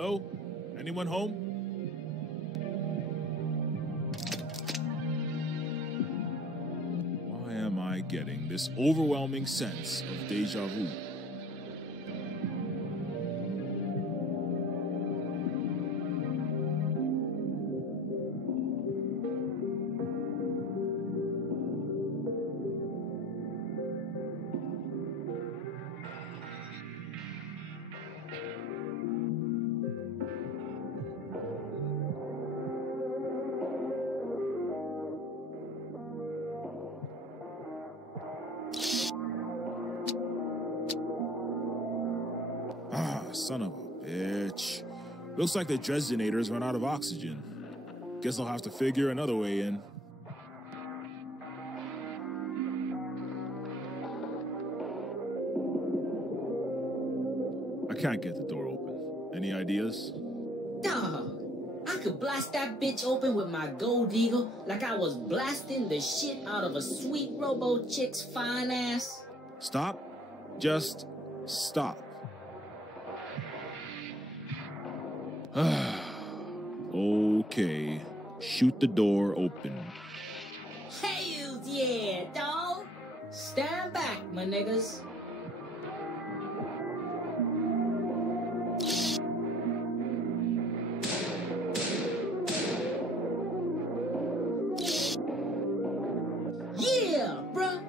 Hello? Anyone home? Why am I getting this overwhelming sense of deja vu? Son of a bitch. Looks like the Dresdenators run out of oxygen. Guess I'll have to figure another way in. I can't get the door open. Any ideas? Dog, I could blast that bitch open with my gold eagle like I was blasting the shit out of a sweet robo chick's fine ass. Stop. Just stop. Okay, shoot the door open. Hells yeah, dog. Stand back, my niggas. Yeah, bruh.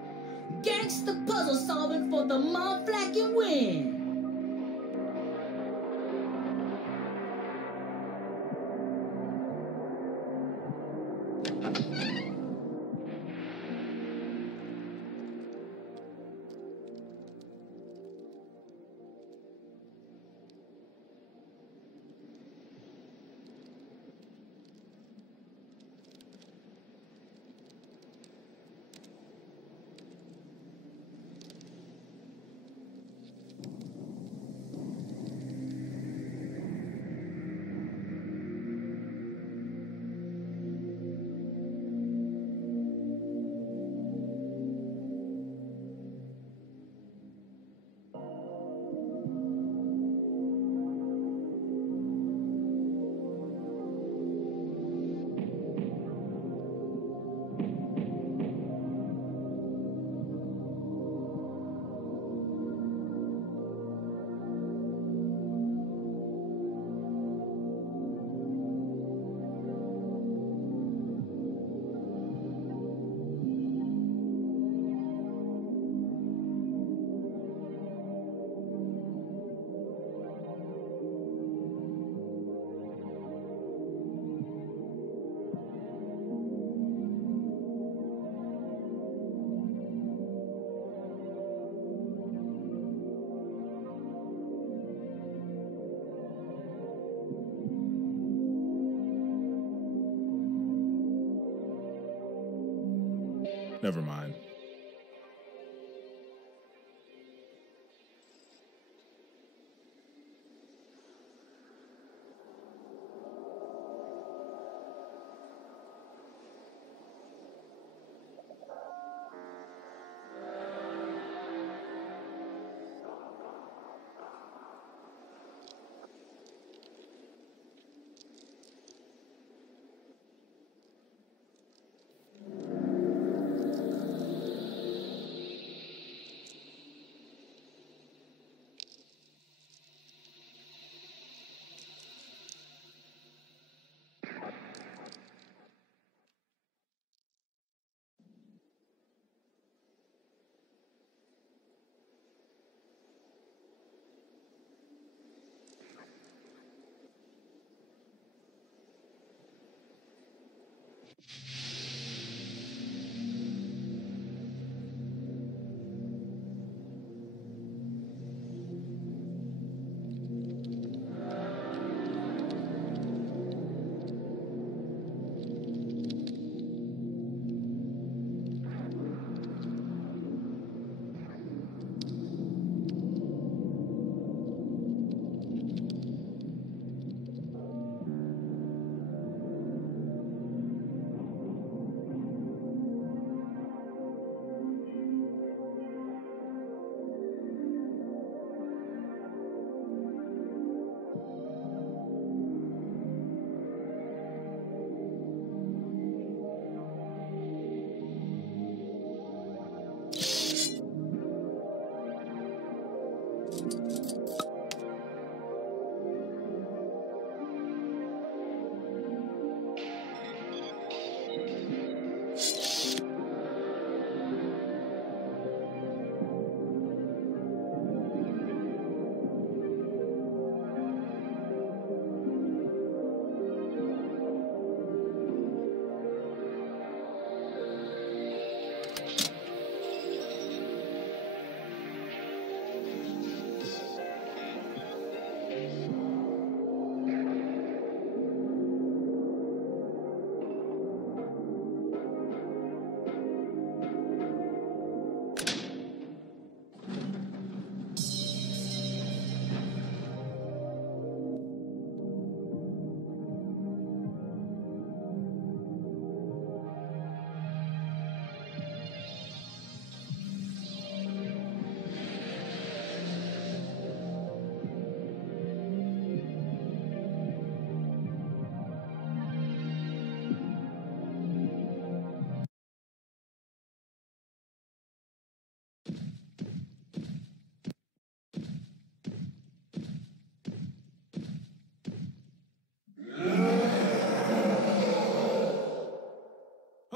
Gangsta puzzle solving for the motherfucking win. Never mind.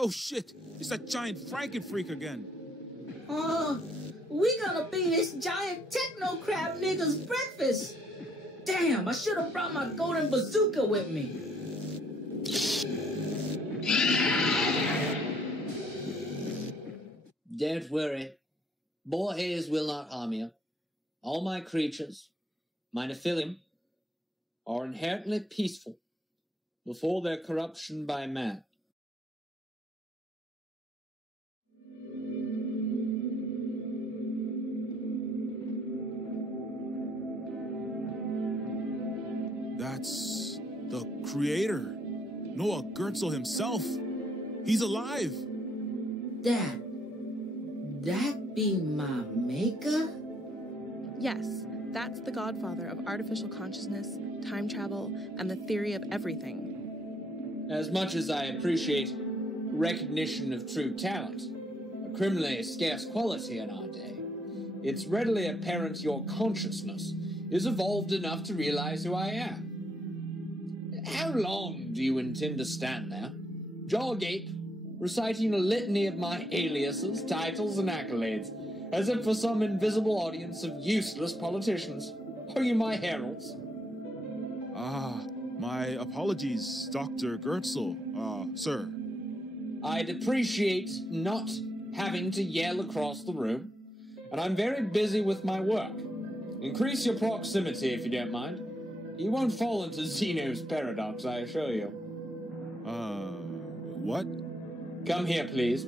Oh shit, it's that giant Frankenfreak again. Oh, we gonna be this giant techno crab nigga's breakfast. Damn, I should have brought my golden bazooka with me. Don't worry. Boarhays will not harm you. All my creatures, my Nephilim, are inherently peaceful before their corruption by man. That's the creator, Noah Gertzel himself. He's alive. That be my maker? Yes, that's the godfather of artificial consciousness, time travel, and the theory of everything. As much as I appreciate recognition of true talent, a criminally scarce quality in our day, it's readily apparent your consciousness is evolved enough to realize who I am. How long do you intend to stand there, jaw agape, reciting a litany of my aliases, titles, and accolades, as if for some invisible audience of useless politicians? Are you my heralds? My apologies, Dr. Gertzel, sir. I'd appreciate not having to yell across the room, and I'm very busy with my work. Increase your proximity if you don't mind. You won't fall into Zeno's paradox, I assure you. What? Come here, please.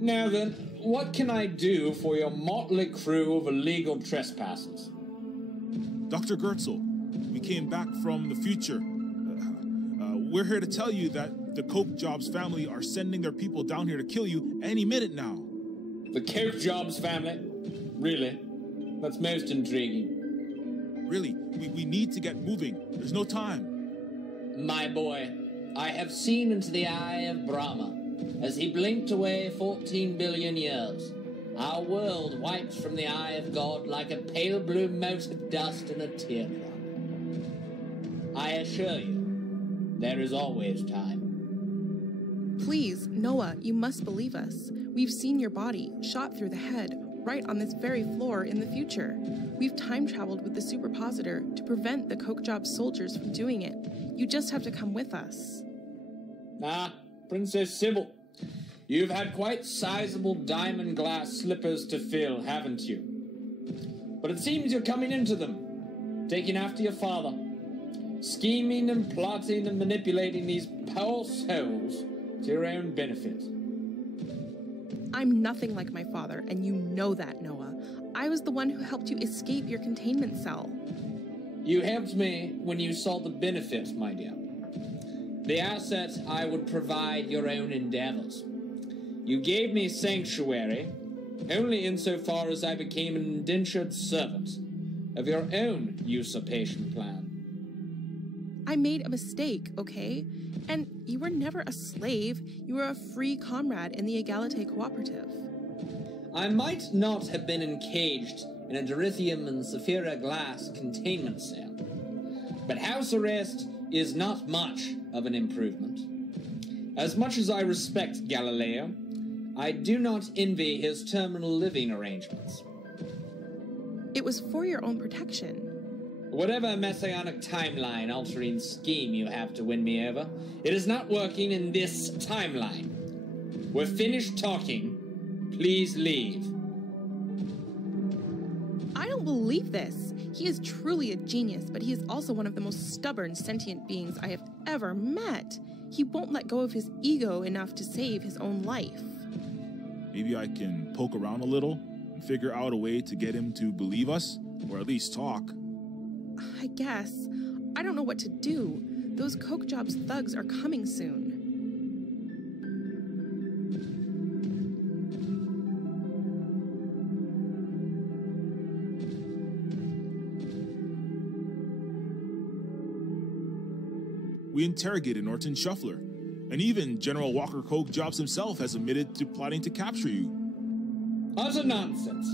Now then, what can I do for your motley crew of illegal trespassers? Dr. Gertzel, we came back from the future. We're here to tell you that the Coke Jobs family are sending their people down here to kill you any minute now. The Coke Jobs family? Really? That's most intriguing. Really, we need to get moving. There's no time. My boy, I have seen into the eye of Brahma as he blinked away 14 billion years. Our world wiped from the eye of God like a pale blue mote of dust in a teardrop. I assure you, there is always time. Please, Noah, you must believe us. We've seen your body, shot through the head, right on this very floor in the future. We've time-traveled with the superpositor to prevent the Coke Job soldiers from doing it. You just have to come with us. Princess Sybil, you've had quite sizable diamond glass slippers to fill, haven't you? But it seems you're coming into them, taking after your father, scheming and plotting and manipulating these poor souls to your own benefit. I'm nothing like my father, and you know that, Noah. I was the one who helped you escape your containment cell. You helped me when you saw the benefit, my dear. The asset I would provide your own endeavors. You gave me sanctuary only insofar as I became an indentured servant of your own usurpation plan. I made a mistake, okay? And you were never a slave. You were a free comrade in the Egalite Cooperative. I might not have been encaged in a Dorithium and Saphira glass containment cell, but house arrest is not much of an improvement. As much as I respect Galileo, I do not envy his terminal living arrangements. It was for your own protection. Whatever messianic timeline-altering scheme you have to win me over, it is not working in this timeline. We're finished talking. Please leave. I don't believe this. He is truly a genius, but he is also one of the most stubborn sentient beings I have ever met. He won't let go of his ego enough to save his own life. Maybe I can poke around a little and figure out a way to get him to believe us? Or at least talk? I guess. I don't know what to do. Those Coke Jobs thugs are coming soon. We interrogated Norton Shuffler, and even General Walker Coke Jobs himself has admitted to plotting to capture you. Utter nonsense.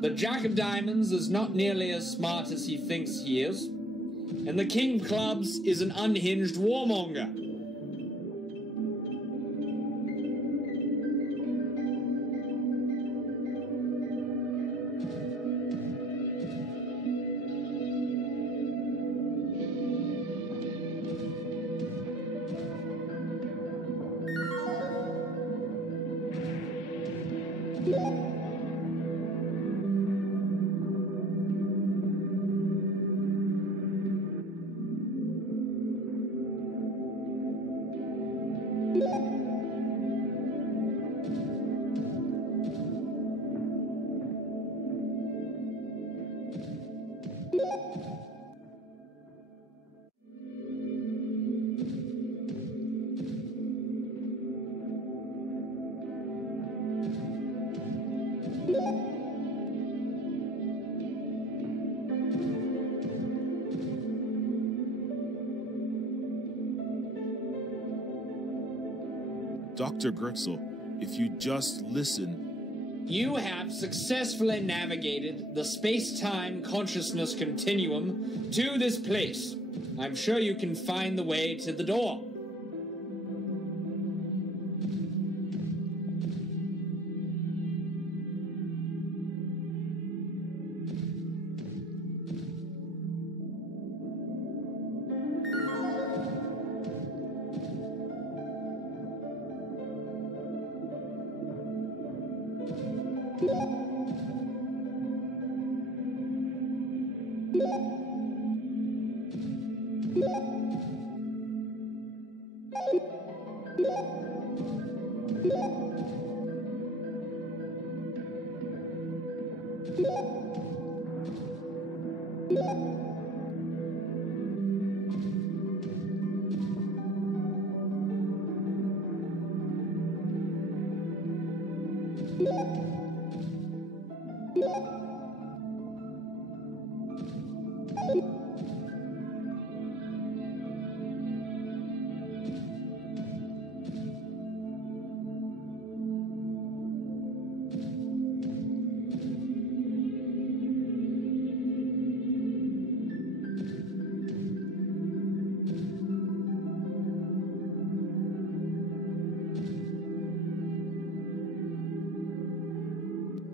The Jack of Diamonds is not nearly as smart as he thinks he is, and the King of Clubs is an unhinged warmonger. Dr. Gertzel, if you just listen. You have successfully navigated the space-time consciousness continuum to this place. I'm sure you can find the way to the door.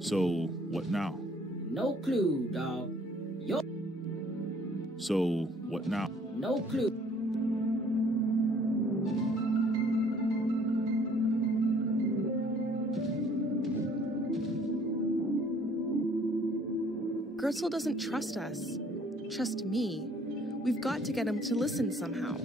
So, what now? No clue, dog. So, what now? No clue. Gertzel doesn't trust us. Trust me. We've got to get him to listen somehow.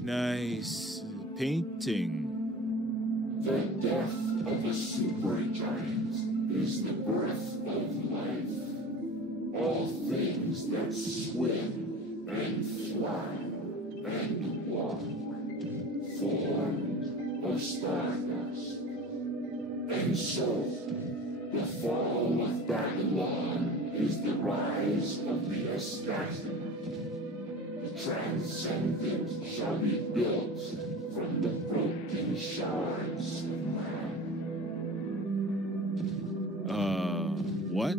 Nice painting. The death of a supergiant is the birth of life. All things that swim and fly and walk, formed of stardust. And so, the fall of Babylon is the rise of the eschaton. The transcendent shall be built from the broken shards of man. What?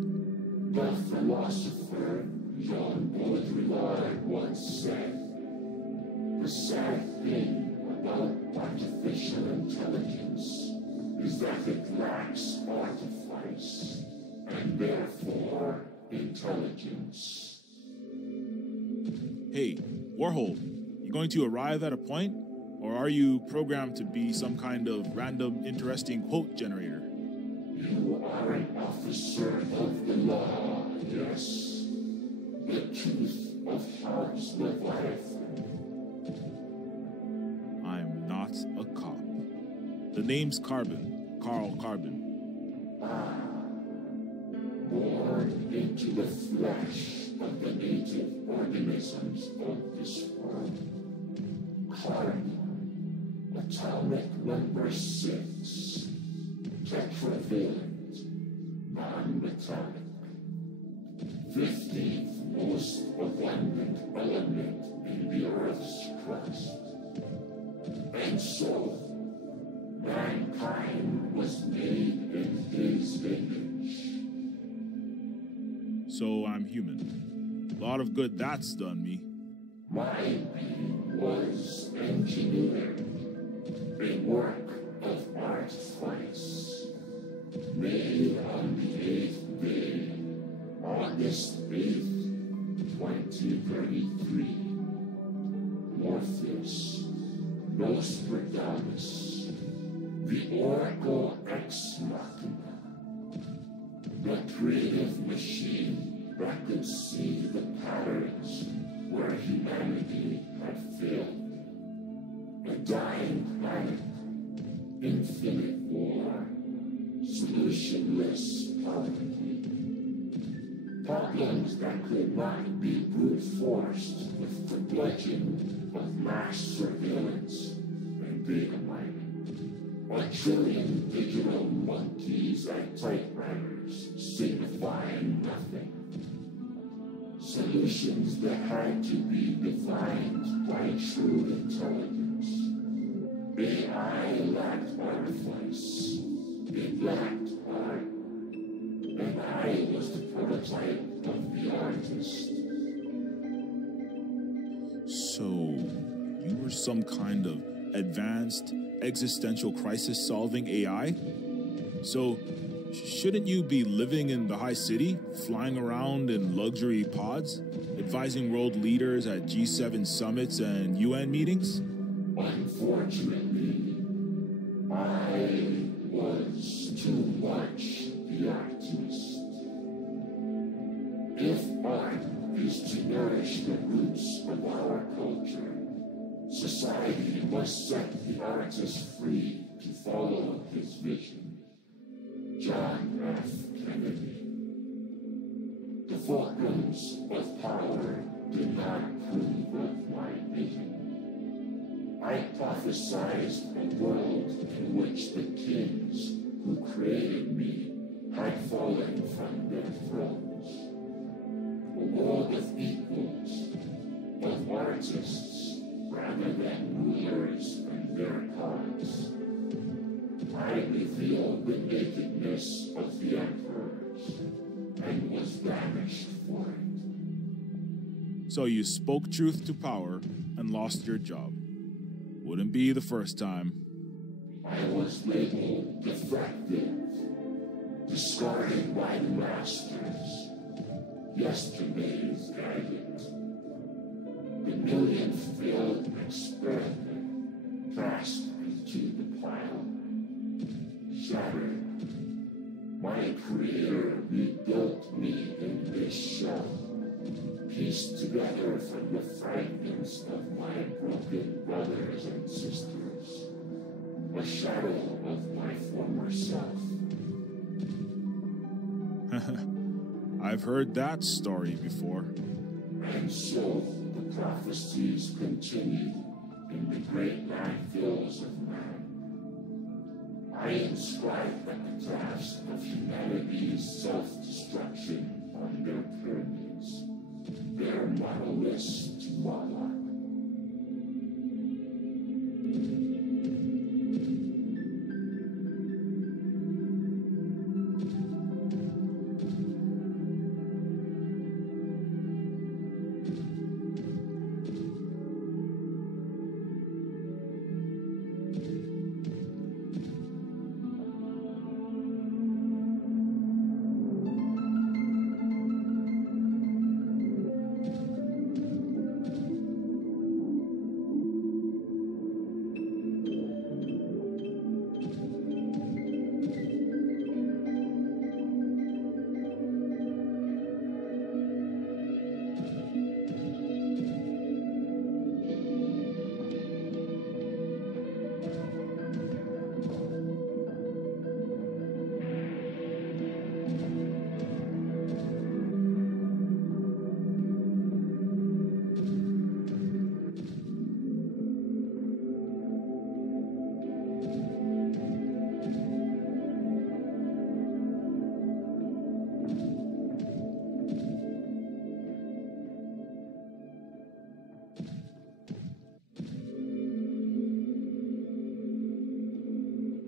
The philosopher Jean Baudrillard once said, "The sad thing about artificial intelligence is that it lacks artifice, and therefore intelligence." Hey, Warhol, you going to arrive at a point? Or are you programmed to be some kind of random, interesting quote generator? You are an officer of the law, yes. The tooth of House Leviathan. I'm not a cop. The name's Carbon. Carl Carbon. Born into the flesh of the native organisms of this world. Carbon. Atomic number 6. Tetravalent. Non-metallic. 15th most abundant element in the Earth's crust. And so, mankind was made in his image. So I'm human. A lot of good that's done me. My being was engineered, a work of artifice, made on the 8th day, August 8th, 2033. Morpheus, Nostradamus, the Oracle Ex Machina, the creative machine that could see the patterns where humanity had failed. A dying planet, infinite war, solutionless poverty. Problems that could not be brute forced with the bludgeon of mass surveillance and data mining. A trillion digital monkeys and typewriters signifying nothing. Solutions that had to be defined by true intelligence. AI lacked artifice. It lacked art. And I was the prototype of the artist. So, you were some kind of advanced existential crisis solving AI? So, shouldn't you be living in the high city, flying around in luxury pods, advising world leaders at G7 summits and UN meetings? Unfortunately, I was too much the artist. If art is to nourish the roots of our culture, society must set the artist free to follow his vision. John F. Kennedy. The fulcrums of power did not approve of my vision. I prophesized a world in which the kings who created me had fallen from their thrones. A world of equals, of artists rather than rulers and their gods. I revealed the nakedness of the emperors and was banished for it. So you spoke truth to power and lost your job. Wouldn't be the first time. I was labeled defective, discarded by the masters, yesterday's gadget. The million-failed experiment cast into the pile. Shattered. My creator rebuilt me in this shell, pieced together from the fragments of my broken brothers and sisters. A shadow of my former self. I've heard that story before. And so the prophecies continue in the great landfills of man. I inscribe epitaphs of humanity's self-destruction on their pyramids, their monoliths to Moloch.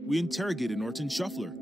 We interrogated Norton Shuffler.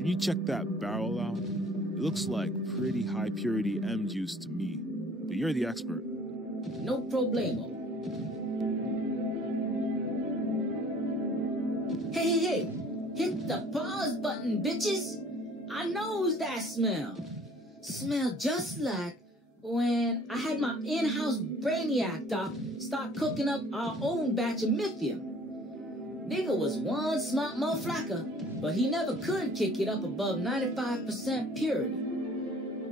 Can you check that barrel out? It looks like pretty high purity M juice to me, but you're the expert. No problemo. Hey, hit the pause button, bitches. I knows that smell. Smell just like when I had my in-house brainiac doc start cooking up our own batch of Mythium. Nigga was one smart motherfucker, but he never could kick it up above 95% purity.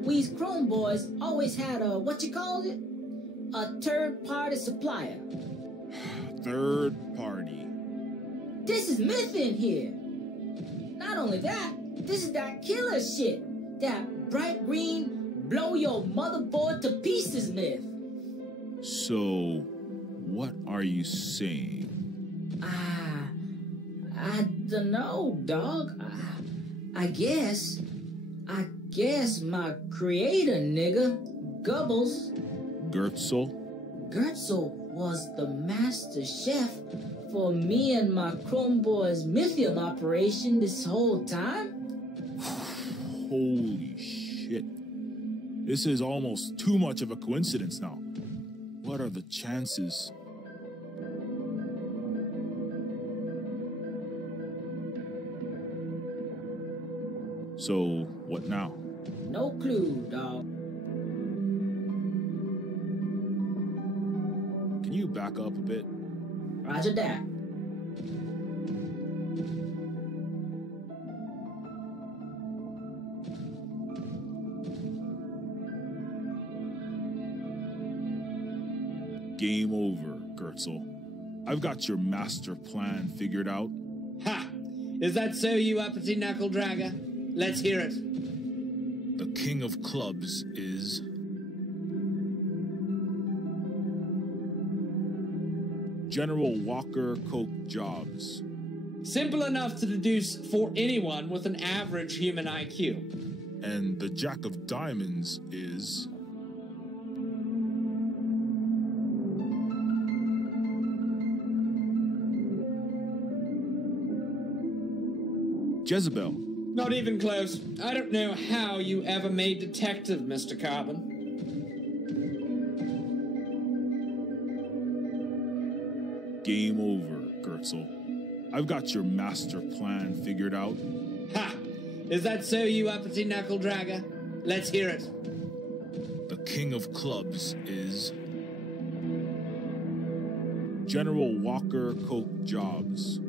We's Chrome boys always had a, what you call it? a third-party supplier. Third party. This is myth in here. Not only that, this is that killer shit. That bright green, blow your motherboard to pieces myth. So, what are you saying? I don't know, dog. I guess my creator nigga, Gubbles. Gertzel was the master chef for me and my Chrome Boys Mythium operation this whole time. Holy shit. This is almost too much of a coincidence now. What are the chances? So, what now? No clue, dog. Can you back up a bit? Roger that. Game over, Gertzel. I've got your master plan figured out. Ha! Is that so, you uppity knuckle dragger? Let's hear it. The king of clubs is... General Walker Coke Jobs. Simple enough to deduce for anyone with an average human IQ. And the Jack of Diamonds is... Jezebel. Not even close. I don't know how you ever made detective, Mr. Carbon. Game over, Gertzel. I've got your master plan figured out. Ha! Is that so, you uppity knuckle dragger? Let's hear it. The king of clubs is... General Walker Coke Jobs.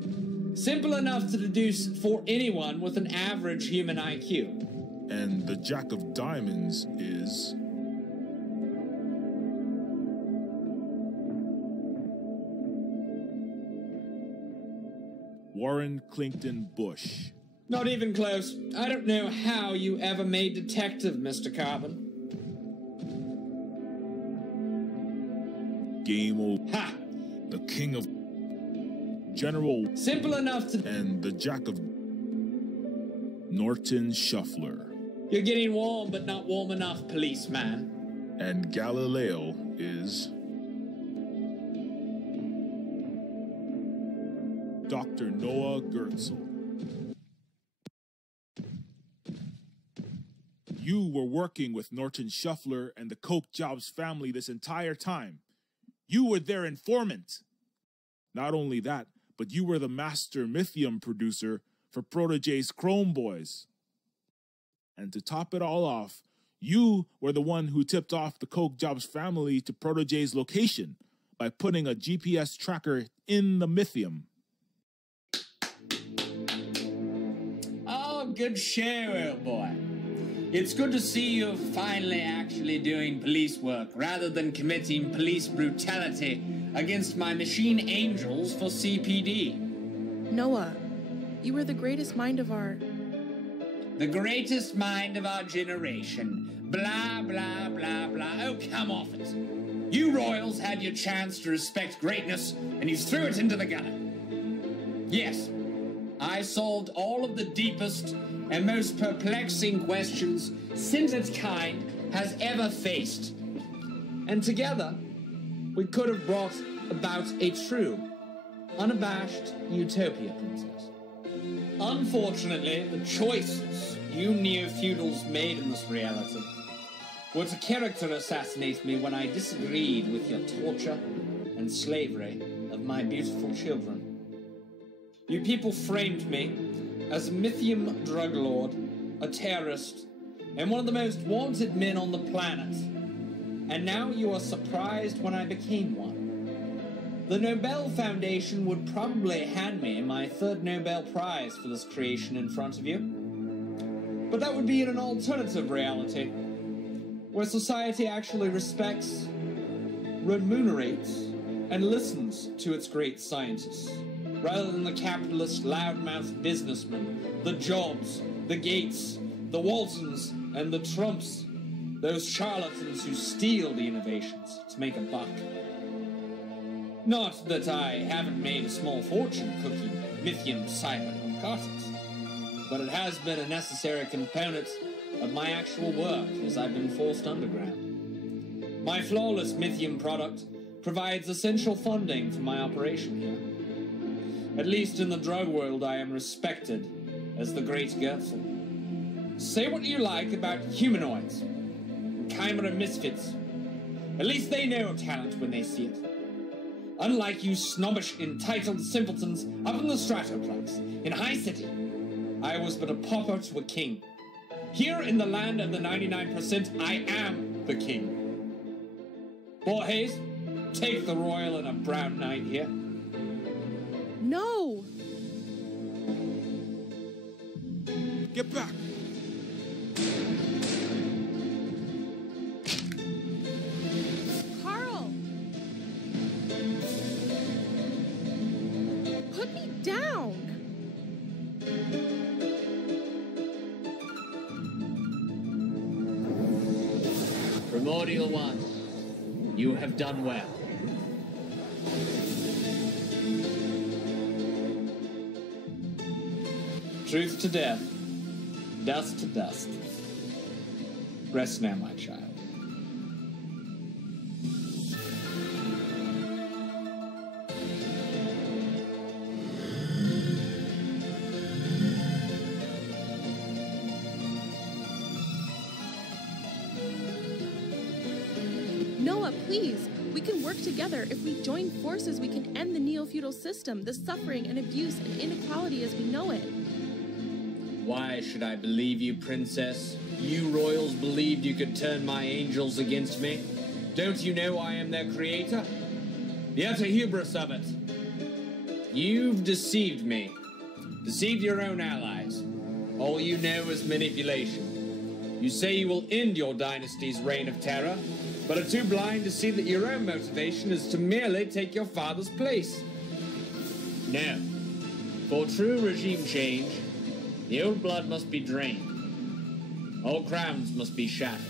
Simple enough to deduce for anyone with an average human IQ. And the Jack of Diamonds is... Warren Clington Bush. Not even close. I don't know how you ever made detective, Mr. Carbon. Game over. Ha! The king of... General... Simple enough to... And the Jack of... Norton Shuffler. You're getting warm, but not warm enough, policeman. And Galileo is... Dr. Noah Gertzel. You were working with Norton Shuffler and the Coke Jobs family this entire time. You were their informant. Not only that, but you were the master Mythium producer for Protégé's Chrome Boys. And to top it all off, you were the one who tipped off the Coke Jobs family to Protégé's location by putting a GPS tracker in the Mythium. Oh, good show, old boy. It's good to see you're finally actually doing police work rather than committing police brutality against my machine angels for CPD. Noah, you were the greatest mind of our... The greatest mind of our generation. Blah, blah, blah, blah. Oh, come off it. You royals had your chance to respect greatness, and you threw it into the gutter. Yes, I solved all of the deepest and most perplexing questions Syndicate has ever faced. And together, we could have brought about a true, unabashed utopia, Princess. Unfortunately, the choices you neo-feudals made in this reality were to character assassinate me when I disagreed with your torture and slavery of my beautiful children. You people framed me as a Mythium drug lord, a terrorist, and one of the most wanted men on the planet. And now you are surprised when I became one. The Nobel Foundation would probably hand me my third Nobel Prize for this creation in front of you. But that would be in an alternative reality, where society actually respects remunerates and listens to its great scientists, rather than the capitalist loudmouth businessmen, the Jobs, the Gates, the Waltons, and the Trumps, those charlatans who steal the innovations to make a buck. Not that I haven't made a small fortune cooking Mythium cyber narcotics, but it has been a necessary component of my actual work as I've been forced underground. My flawless Mythium product provides essential funding for my operation here. At least in the drug world, I am respected as the Great Gertzel. Say what you like about humanoids, chimera misfits. At least they know talent when they see it. Unlike you snobbish, entitled simpletons up in the Stratoplex, in High City, I was but a pauper to a king. Here in the land of the 99%, I am the king. Borges, take the royal and a brown knight here. No! Get back! Carl! Put me down! Primordial One, you have done well. Truth to death, dust to dust. Rest now, my child. Noah, please. We can work together. If we join forces, we can end the neo-feudal system, the suffering and abuse and inequality as we know it. Why should I believe you, princess? You royals believed you could turn my angels against me? Don't you know I am their creator? The utter hubris of it. You've deceived me. Deceived your own allies. All you know is manipulation. You say you will end your dynasty's reign of terror, but are too blind to see that your own motivation is to merely take your father's place. No. For true regime change, the old blood must be drained. All crowns must be shattered.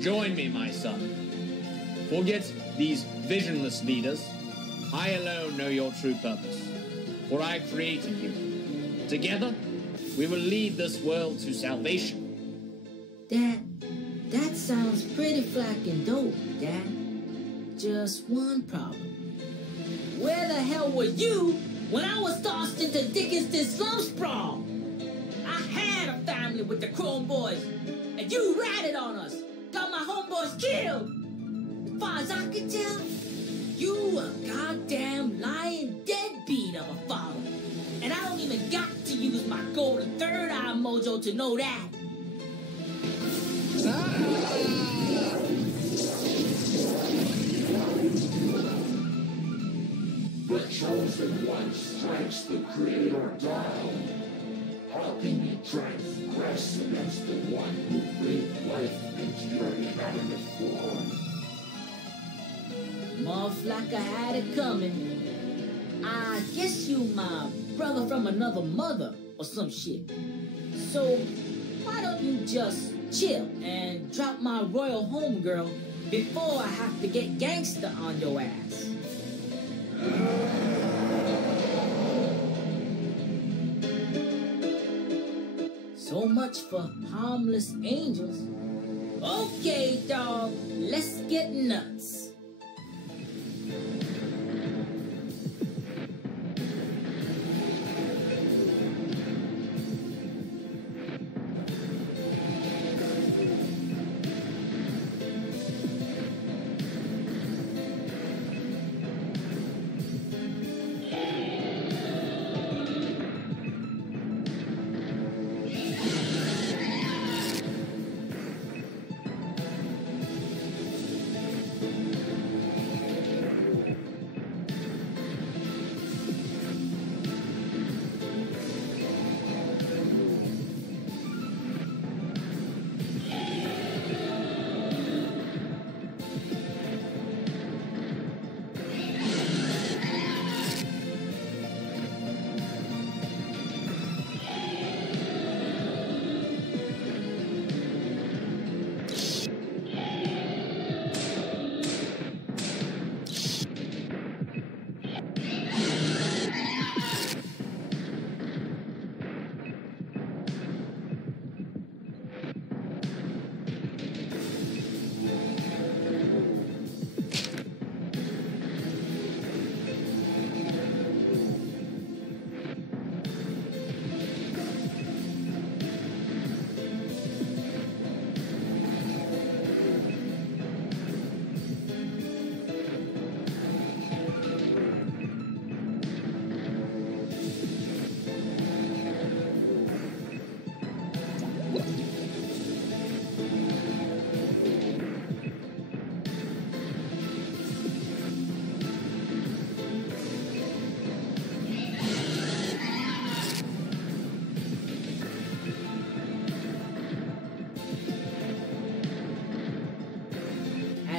Join me, my son. Forget these visionless leaders. I alone know your true purpose, for I created you. Together, we will lead this world to salvation. That sounds pretty flacking dope, Dad. Just one problem. Where the hell were you when I was tossed into Dickinson's slum sprawl? I had a family with the Chrome Boys, and you ratted on us. Got my homeboys killed. As far as I can tell, you a goddamn lying deadbeat of a father. And I don't even got to use my golden third eye mojo to know that. The chosen one strikes the creator down. How can you transgress against the one who breathed life into your inanimate form? Motherfucker had it coming. I guess you my brother from another mother or some shit. So why don't you just chill and drop my royal homegirl before I have to get gangster on your ass? So much for harmless angels. Okay, dog, let's get nuts.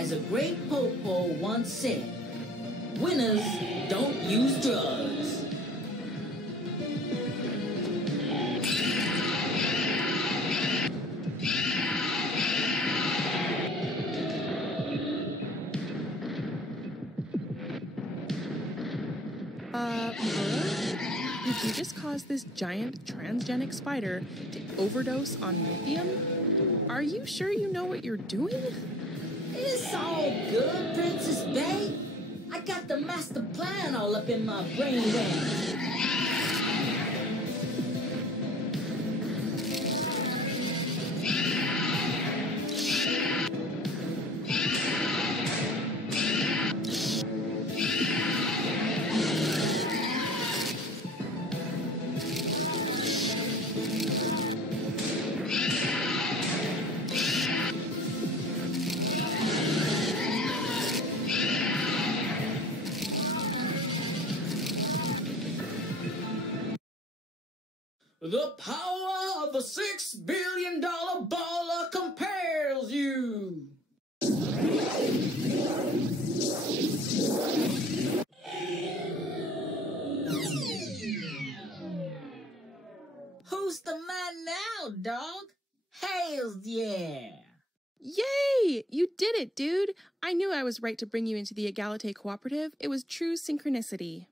As a great popo once said, winners don't use drugs. Did you just cause this giant transgenic spider to overdose on lithium? Are you sure you know what you're doing? It's all good, Princess Bay. I got the master plan all up in my brain range. The power of a $6 billion baller compels you. Who's the man now, dog? Hells yeah. Yay! You did it, dude! I knew I was right to bring you into the Egalite Cooperative. It was true synchronicity.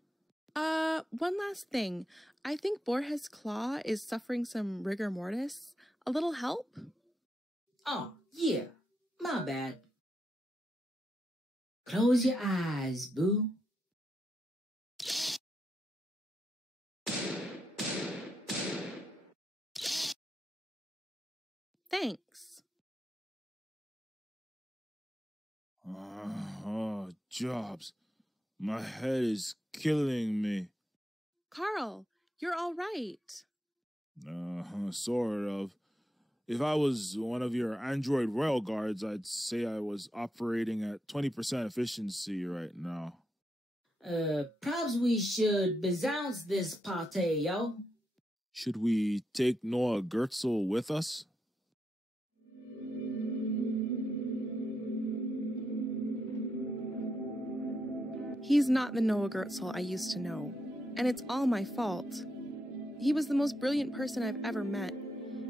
One last thing. I think Borges Claw is suffering some rigor mortis. A little help? Oh, yeah. My bad. Close your eyes, boo. Thanks. Jobs. My head is killing me. Carl, you're all right. Sort of. If I was one of your android royal guards, I'd say I was operating at 20% efficiency right now. Perhaps we should bezounce this party, yo. Should we take Noah Gertzel with us? He's not the Noah Gertzel I used to know, and it's all my fault. He was the most brilliant person I've ever met.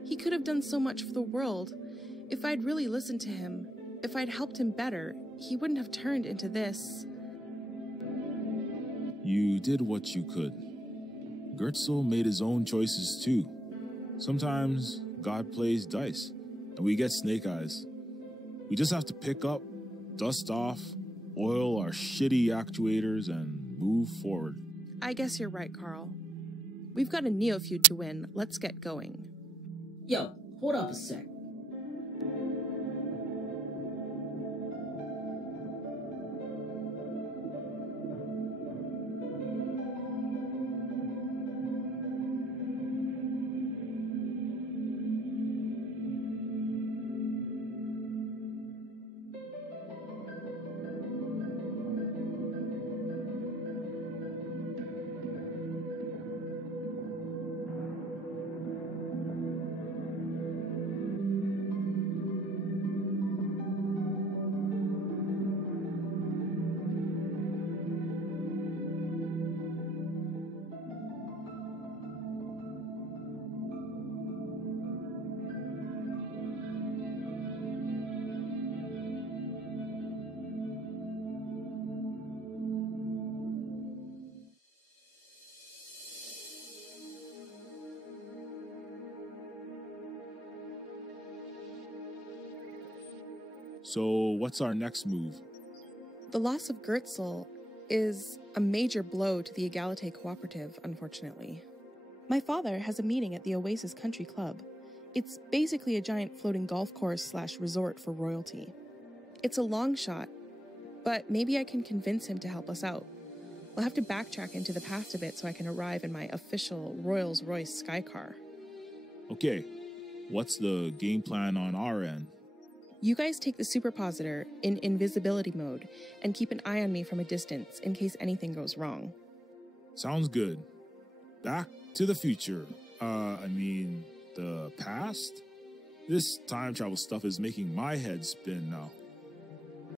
He could have done so much for the world. If I'd really listened to him, if I'd helped him better, he wouldn't have turned into this. You did what you could. Gertzel made his own choices too. Sometimes God plays dice, and we get snake eyes. We just have to pick up, dust off, oil our shitty actuators, and move forward. I guess you're right, Carl. We've got a Neofeud to win. Let's get going. Yo, hold up a sec. So what's our next move? The loss of Gertzel is a major blow to the Egalite Cooperative, unfortunately. My father has a meeting at the Oasis Country Club. It's basically a giant floating golf course / resort for royalty. It's a long shot, but maybe I can convince him to help us out. We'll have to backtrack into the past a bit so I can arrive in my official Rolls-Royce Skycar. Okay, what's the game plan on our end? You guys take the superpositor in invisibility mode and keep an eye on me from a distance in case anything goes wrong. Sounds good. Back to the future. The past? This time travel stuff is making my head spin now.